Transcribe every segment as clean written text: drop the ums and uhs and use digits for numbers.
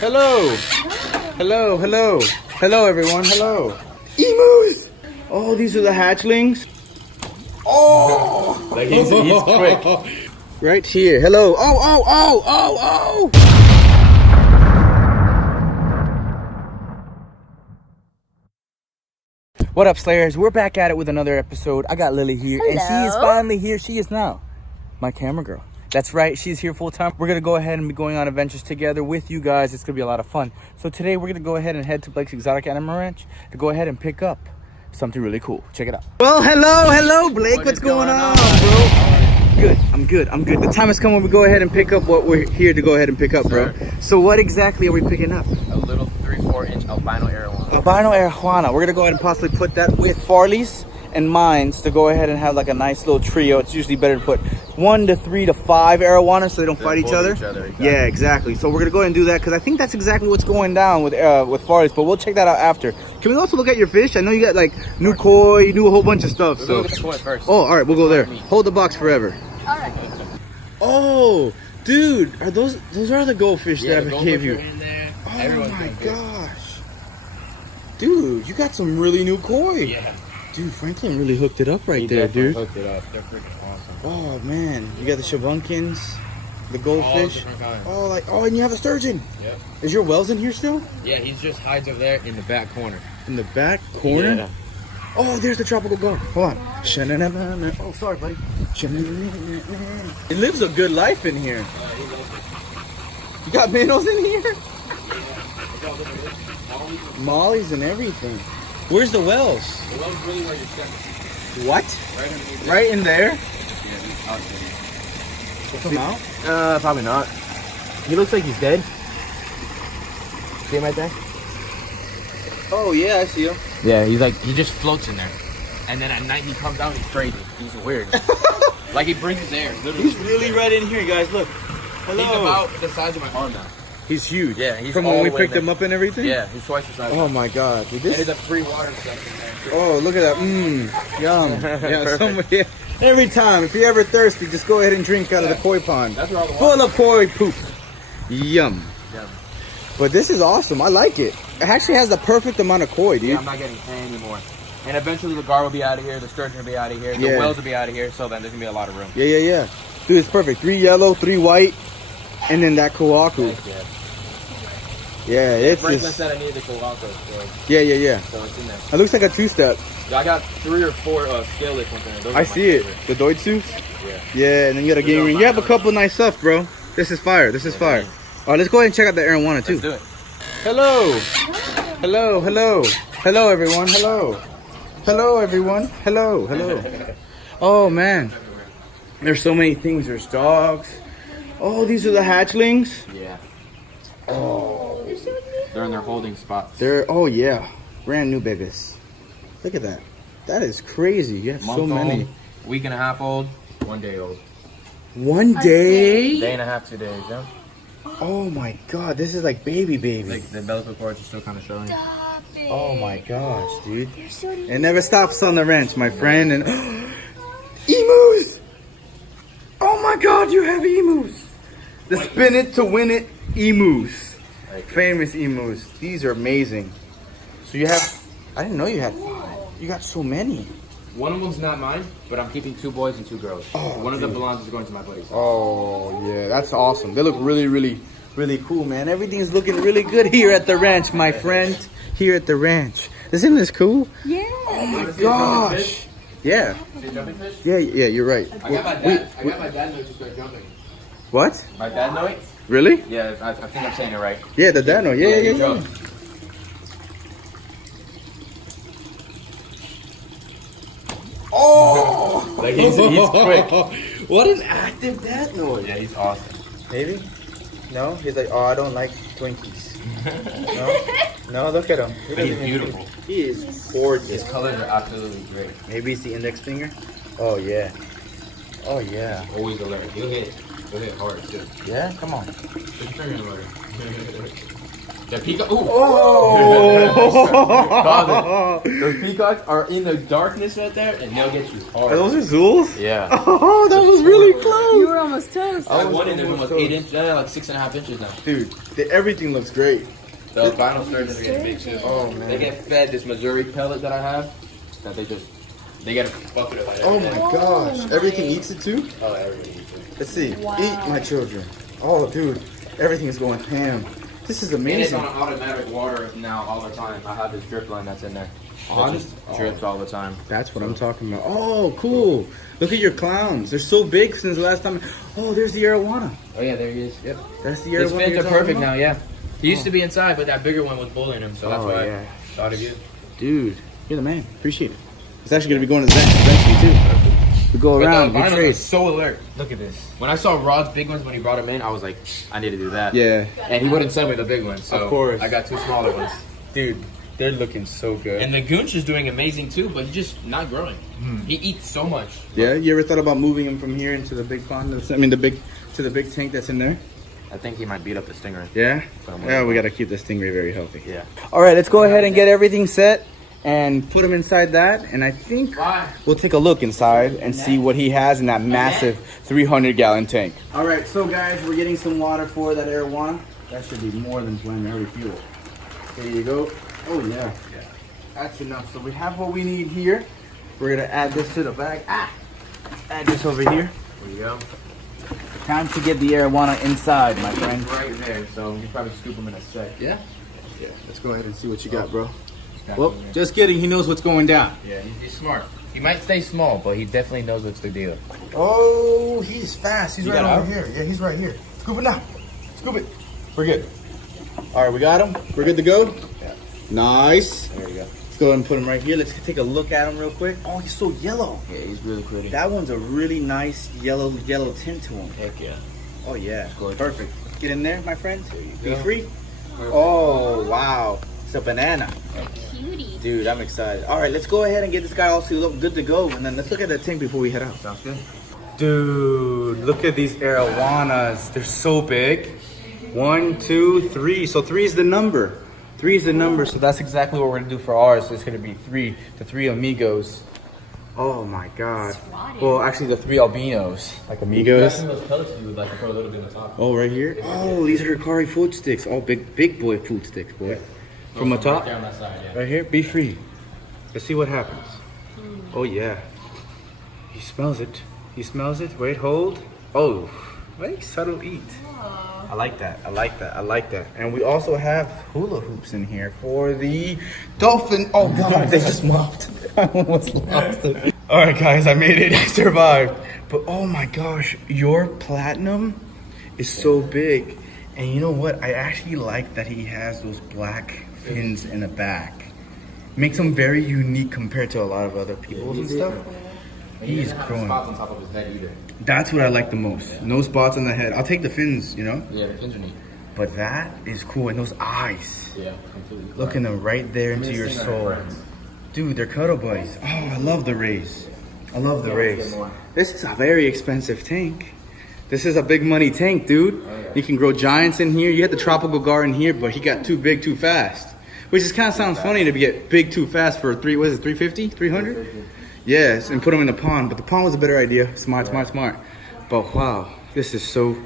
Hello. Hello, hello. Hello, everyone. Hello. Emus. Oh, these are the hatchlings. Oh, Like he's quick. Right here. Hello. Oh. What up, Slayers? We're back at it with another episode. I got Lily here, and she is finally here. She is now my camera girl. That's right, she's here full time. We're gonna go ahead and be going on adventures together with you guys. It's gonna be a lot of fun. So today we're gonna go ahead and head to Blake's Exotic Animal Ranch to go ahead and pick up something really cool. Check it out. Well, hello, Blake. What's going on, bro? Good. I'm good. The time has come when we go ahead and pick up what we're here to go ahead and pick up, bro. So what exactly are we picking up? A little 3-4 inch albino arowana. Albino arowana. We're gonna go ahead and possibly put that with Farley's and mines to go ahead and have like a nice little trio. It's usually better to put 1 to 3 to 5 arowanas so they don't fight each other. Exactly. Yeah, exactly. So we're gonna go ahead and do that because I think that's exactly what's going down with Farley's. But we'll check that out after. Can we also look at your fish? I know you got like new koi, you do a whole bunch of stuff. We'll look at the koi first. Oh, all right, we'll go there. Hold the box forever. All right. Oh, dude, are those are the goldfish that I gave you? In there. Oh my gosh, dude, you got some really new koi. Yeah. Dude, Franklin really hooked it up right there, dude. Hooked it up. They're freaking awesome. Oh man, you got the shabunkins, the goldfish. All and you have a sturgeon. Yep. Is your Wells in here still? Yeah, he just hides over there in the back corner. In the back corner? Yeah. Oh, there's the tropical guard. Hold on. Oh, sorry, buddy. It lives a good life in here. You got minnows in here? Mollies and everything. Where's the Wells? The well's really where you're stepping. What? Right underneath. Right in there? Yeah, he's out there. Come out? Probably not. He looks like he's dead. See him right there? Oh yeah, I see him. Yeah, he just floats in there. And then at night he comes out and he's crazy. He's weird. Like he brings his air, literally. He's really right in here, guys. Look. Hello. He's about the size of my arm now. He's huge. Yeah, he's from all when we the way picked him up and everything. Yeah, he's twice the size. Oh my god, dude, And there's a free water section there. Oh, look at that. Yum. Yeah, every time, if you're ever thirsty, just go ahead and drink out of the koi pond. That's where all the water Full of koi poop. Yum. Yeah. But this is awesome. I like it. It actually has the perfect amount of koi, dude. Yeah, I'm not getting any anymore. And eventually the gar will be out of here, the sturgeon will be out of here, the whales will be out of here, so then there's gonna be a lot of room. Yeah. Dude, it's perfect. 3 yellow, 3 white, and then that koaku. Yeah, it's Franklin just... said I needed the koaku, so Yeah. so it's in there. It looks like a 2-step. Yeah, I got 3 or 4 scaleless ones in there. Those I are see it. favorite. The Doitsu. Yeah. Yeah, and then you got a game ring. You have a couple nice stuff, bro. This is fire. This is fire. All right, let's go ahead and check out the arowana too. Let's do it. Hello, everyone. Hello, everyone. Hello. Oh man, there's so many things. There's dogs. Oh, these are the hatchlings. Yeah. Oh, They're in their holding spots. oh yeah, brand new babies. Look at that. That is crazy. You have so many. Week and a half old, 1 day old. 1 day? Day and a half, 2 days, yeah. Oh my god, this is like baby. Like the umbilical cords are still kind of showing. Stop it. Oh my gosh, dude. You're so It never stops on the ranch, my friend. And emus! Oh my god, you have emus! The spin it to win it emus. Famous emus. These are amazing. So you have, I didn't know you had 5. You got so many. One of them's not mine, but I'm keeping 2 boys and 2 girls. One of them belongs is going to my buddies. Oh yeah, that's awesome. They look really cool, man. Everything's looking really good here at the ranch, my friend. Here at the ranch. Isn't this cool? Yeah. Oh my gosh. Yeah. See a jumping fish? Yeah, you're right. I got my dad note to start jumping. What? My dad note? Really? Yeah, I think I'm saying it right. Yeah, the dano. he Yeah. jumps. Oh! Like he's quick. What an active dad noise. Yeah, he's awesome. Maybe? No? He's like, oh, I don't like Twinkies. No, look at him. He's beautiful. He is gorgeous. His colors are absolutely great. Maybe it's the index finger? Oh, yeah. Always alert. He'll hit hard too. Yeah? Come on. Put your finger in the water. The peacock. Ooh. Oh! Those peacocks are in the darkness right there, and they'll get you hard. Are those Azules? Yeah. Oh, that was really close. You were almost toast. I one in them almost 8 inches. Like 6.5 inches now. Dude, everything looks great. The albino sturgeons are getting big too. Oh, man. They get fed this Missouri pellet that I have. That they get a bucket of it. Oh my gosh. Everything eats it too? Oh, everybody eats it. Let's see. Wow. Eat my children. Oh, dude. Everything is going ham. This is And it's amazing. on automatic water now all the time. I have this drip line that's in there. On? It just drips all the time. That's what I'm talking about. Oh, cool. Look at your clowns. They're so big since the last time. Oh, there's the arowana. Oh yeah, there he is. Yep. That's the His arowana. fins you're are talking perfect about? now, yeah. He used to be inside, but that bigger one was bullying him, so that's why I thought of you. Dude, you're the man. Appreciate it. It's actually going to be going to Zen eventually, too. We go around, we But the trade. albinos are so alert. Look at this. When I saw Rod's big ones when he brought them in, I was like, I need to do that. Yeah. And he wouldn't sell me the big ones, so Of course. I got 2 smaller ones. Dude, they're looking so good. And the goonch is doing amazing too, but he's just not growing. He eats so much. Yeah, you ever thought about moving him from here into the big pond? I mean, the big tank that's in there? I think he might beat up the stinger. Yeah? Somewhere. Yeah, we got to keep the stingray very healthy. Yeah. All right, let's go ahead and get everything set and put him inside that. And I think Bye. we'll take a look inside and see what he has in that massive 300-gallon tank. All right, so guys, we're getting some water for that arowana. That should be more than plenty. I already feel it. There you go. Oh, yeah. That's enough. So we have what we need here. We're going to add this to the bag. Add this over here. There you go. Time to get the arowana inside, my friend. Right there, so you probably scoop him in a sec. Yeah? Yeah, let's go ahead and see what you got, bro. Got Well, him in there. just kidding. He knows what's going down. Yeah, he's smart. He might stay small, but he definitely knows what's the deal. Oh, he's fast. He's You right got over out? here. Yeah, he's right here. Scoop it now. Scoop it. We're good. All right, we got him. We're good to go? Yeah. Nice. There you go. Let's go ahead and put him right here. Let's take a look at him real quick. Oh, he's so yellow. Yeah, he's really pretty. That one's a really nice yellow tint to him. Heck yeah. Oh, yeah. Gorgeous. Perfect. Get in there, my friend. Be go. free. Perfect. Oh, wow. It's a banana. Cutie. Dude, I'm excited. All right, let's go ahead and get this guy all sealed up, good to go, and then let's look at that tank before we head out. Sounds good. Dude, look at these arowanas. They're so big. 1, 2, 3. So 3 is the number. 3 is the number. So that's exactly what we're gonna do for ours. So it's gonna be 3, the 3 amigos. Oh my God. Swatted. Well, actually, the 3 albinos, like amigos. Those pellets you would like to put a little bit on top. Oh, right here. Oh, these are Hikari food sticks. Oh, big boy food sticks, boy. From the top. Right there on that side, yeah. Right here, be free. Let's see what happens. Oh yeah. He smells it. He smells it. Wait, hold. Oh, very subtle eat. I like that. I like that. I like that. And we also have hula hoops in here for the dolphin. Oh God, they just mopped. I almost lost it. All right, guys, I made it. I survived. But oh my gosh, your platinum is so big. And you know what? I actually like that he has those black fins in the back. Makes him very unique compared to a lot of other people's and stuff. He's growing. Spots on top of his head either. That's what I like the most. No spots on the head. I'll take the fins, you know? Yeah, the fins are neat. But that is cool. And those eyes. Yeah, completely. Looking them right there into your soul. Dude, they're cuddle buddies. Oh, I love the rays. I love the rays. This is a very expensive tank. This is a big money tank, dude. You can grow giants in here. You had the tropical garden here, but he got too big too fast. Which is kind of sounds funny to get big too fast for 350, 300? Yes, and put them in the pond. But the pond was a better idea. Smart. But wow, this is so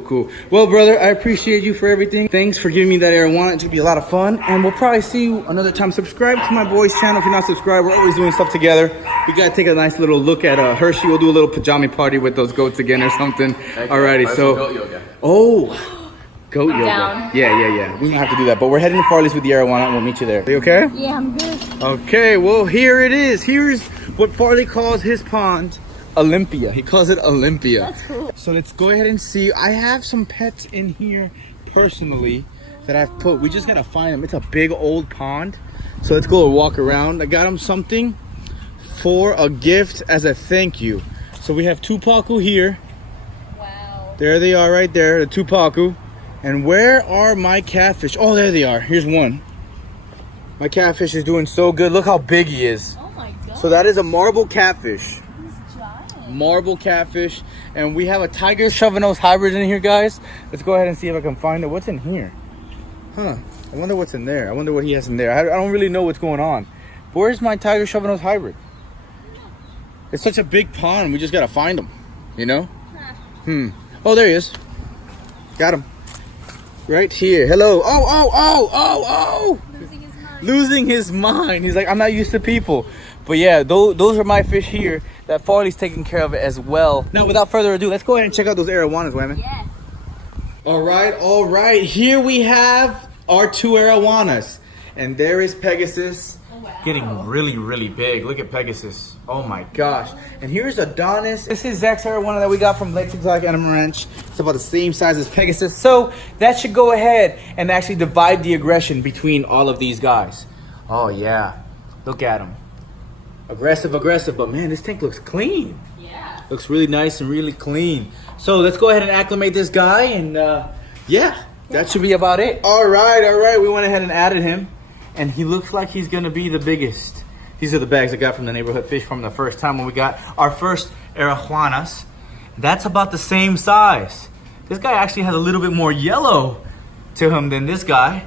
cool. Well, brother, I appreciate you for everything. Thanks for giving me that arowana. It's gonna be a lot of fun. And we'll probably see you another time. Subscribe to my boy's channel if you're not subscribed. We're always doing stuff together. We gotta take a nice little look at Hershey. We'll do a little pajama party with those goats again or something. Alrighty, so. Goat yoga. Oh. Goat yoga. Down. Yeah. We don't have to do that, but we're heading to Farley's with the arowana and we'll meet you there. You okay? Yeah, I'm good. Okay, well, here it is. Here's what Farley calls his pond, Olympia. He calls it Olympia. That's cool. So let's go ahead and see. I have some pets in here personally that I've put. We just gotta find them. It's a big old pond. So let's go and walk around. I got him something for a gift as a thank you. So we have Tupacu here. Wow. There they are right there, the Tupacu. And where are my catfish? Oh, there they are. Here's one. My catfish is doing so good. Look how big he is. Oh my God. So that is a marble catfish. He's giant. Marble catfish. And we have a tiger shovel-nosed hybrid in here, guys. Let's go ahead and see if I can find it. What's in here? Huh. I wonder what's in there. I wonder what he has in there. I don't really know what's going on. Where's my tiger shovel-nose hybrid? It's such a big pond. We just gotta find him. You know? Oh, there he is. Got him. Right here. Hello. Oh. Losing his mind. Losing his mind. He's like, I'm not used to people. But yeah, those are my fish here. That Farley's taking care of it as well. Now, without further ado, let's go ahead and check out those arowanas, women. Yes. All right. Here we have our 2 arowanas. And there is Pegasus. Oh, wow. Getting really, really big. Look at Pegasus. Oh my gosh. And here's Adonis. This is Zach's arowana that we got from Blake's Exotic Animal Ranch. It's about the same size as Pegasus. So that should go ahead and actually divide the aggression between all of these guys. Oh yeah. Look at him. Aggressive. But man, this tank looks clean. Yeah. Looks really nice and really clean. So let's go ahead and acclimate this guy. And yeah, that should be about it. All right. We went ahead and added him. And he looks like he's gonna be the biggest. These are the bags I got from the neighborhood fish from the first time when we got our first arowanas. That's about the same size. This guy actually has a little bit more yellow to him than this guy.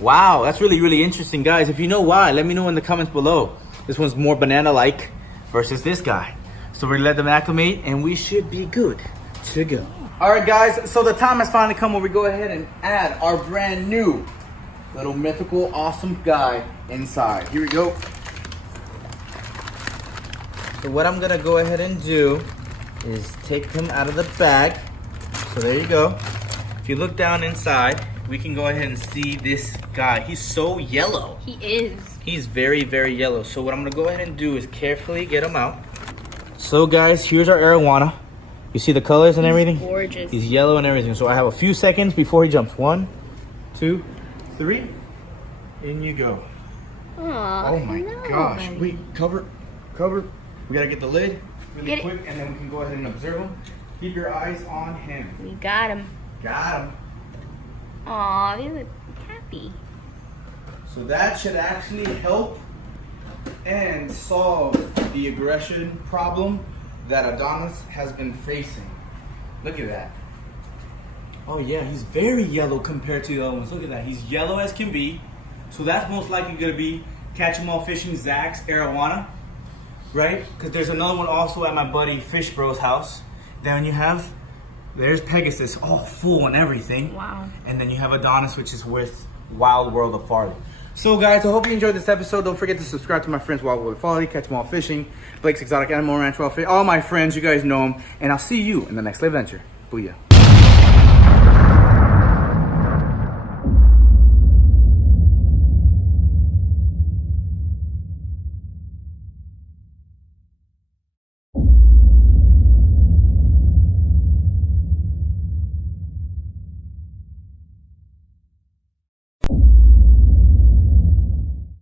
Wow, that's really, really interesting, guys. If you know why, let me know in the comments below. This one's more banana-like versus this guy. So we're gonna let them acclimate and we should be good to go. All right, guys, so the time has finally come where we go ahead and add our brand new little mythical awesome guy inside. Here we go. So what I'm gonna go ahead and do is take him out of the bag. So there you go. If you look down inside, we can go ahead and see this guy. He's so yellow. He is. He's very, very yellow. So what I'm gonna go ahead and do is carefully get him out. So guys, here's our arowana. You see the colors and everything? Gorgeous. He's yellow and everything. So I have a few seconds before he jumps. 1, 2, 3. In you go. Aw, Oh my gosh. Wait, cover. We gotta get the lid really Get it. quick and then we can go ahead and observe him. Keep your eyes on him. We got him. Got him. Aw, they look happy. So that should actually help and solve the aggression problem that Adonis has been facing. Look at that. Oh yeah, he's very yellow compared to the other ones. Look at that. He's yellow as can be. So that's most likely going to be Catch 'em All Fishing Zach's arowana, right? Because there's another one also at my buddy Fish Bro's house. Then you have, there's Pegasus, all full and everything. Wow. And then you have Adonis, which is with Wild World of Farley. So guys, I hope you enjoyed this episode. Don't forget to subscribe to my friends Wild World of Farley, Catch 'em All Fishing, Blake's Exotic Animal Ranch, all my friends, you guys know them. And I'll see you in the next adventure. Booyah.